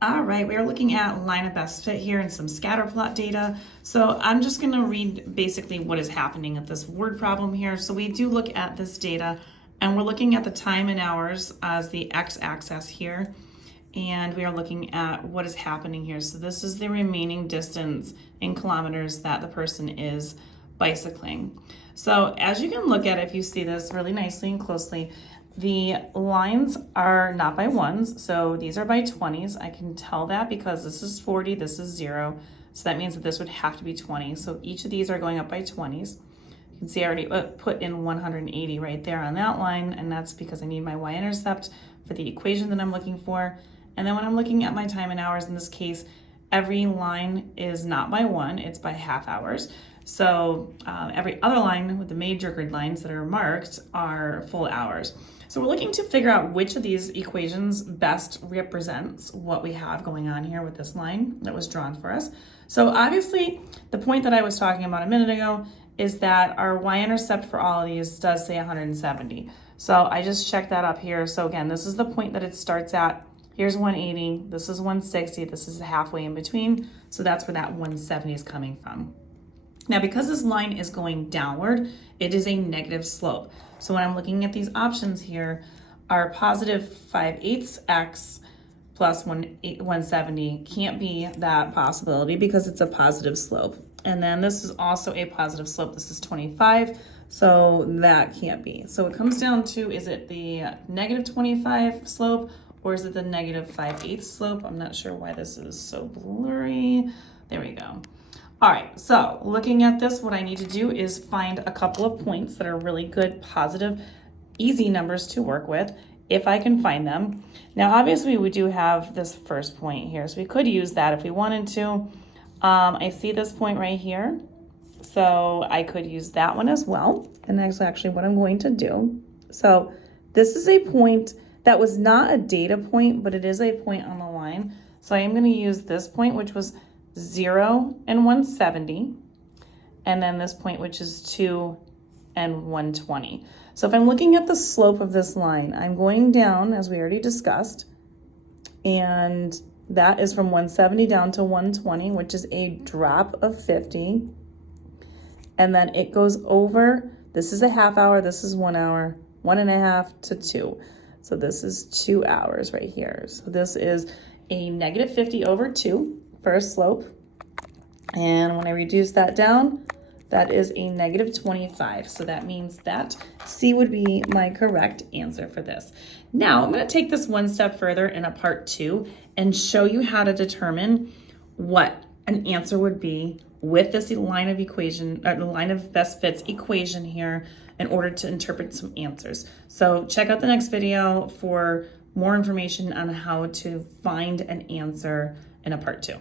All right, we are looking at line of best fit here and some scatter plot data. So I'm just going to read basically what is happening at this word problem here. So we do look at this data and we're looking at the time in hours as the x-axis here. And we are looking at what is happening here. So this is the remaining distance in kilometers that the person is bicycling. So as you can look at it, if you see this really nicely and closely, the lines are not by ones, so these are by 20s. I can tell that because this is 40, this is 0, so that means that this would have to be 20. So each of these are going up by 20s. You can see I already put in 180 right there on that line, and that's because I need my y-intercept for the equation that I'm looking for. And then when I'm looking at my time in hours, in this case, every line is not by 1, it's by half hours. So every other line with the major grid lines that are marked are full hours. So we're looking to figure out which of these equations best represents what we have going on here with this line that was drawn for us. So obviously, the point that I was talking about a minute ago is that our y-intercept for all of these does say 170. So I just checked that up here. So again, this is the point that it starts at. Here's 180, this is 160, this is halfway in between. So that's where that 170 is coming from. Now, because this line is going downward, it is a negative slope. So when I'm looking at these options here, our positive 5/8 x plus 170 can't be that possibility because it's a positive slope. And then this is also a positive slope. This is 25, so that can't be. So it comes down to, is it the negative 25 slope or is it the negative 5/8 slope? I'm not sure why this is so blurry. There we go. All right, so looking at this, what I need to do is find a couple of points that are really good, positive, easy numbers to work with, if I can find them. Now, obviously, we do have this first point here, so we could use that if we wanted to. I see this point right here, so I could use that one as well, and that's actually what I'm going to do. So this is a point that was not a data point, but it is a point on the line. So I am going to use this point, which was 0 and 170, and then this point, which is 2 and 120. So if I'm looking at the slope of this line, I'm going down, as we already discussed, and that is from 170 down to 120, which is a drop of 50. And then it goes over, this is a half hour, this is 1 hour, 1.5 to 2. So this is 2 hours right here. So this is a negative 50 over 2. First slope, and when I reduce that down, that is a negative 25. So that means that C would be my correct answer for this. Now I'm going to take this one step further in a part 2 and show you how to determine what an answer would be with this line of equation, or the line of best fits equation here, in order to interpret some answers. So check out the next video for more information on how to find an answer in a part 2.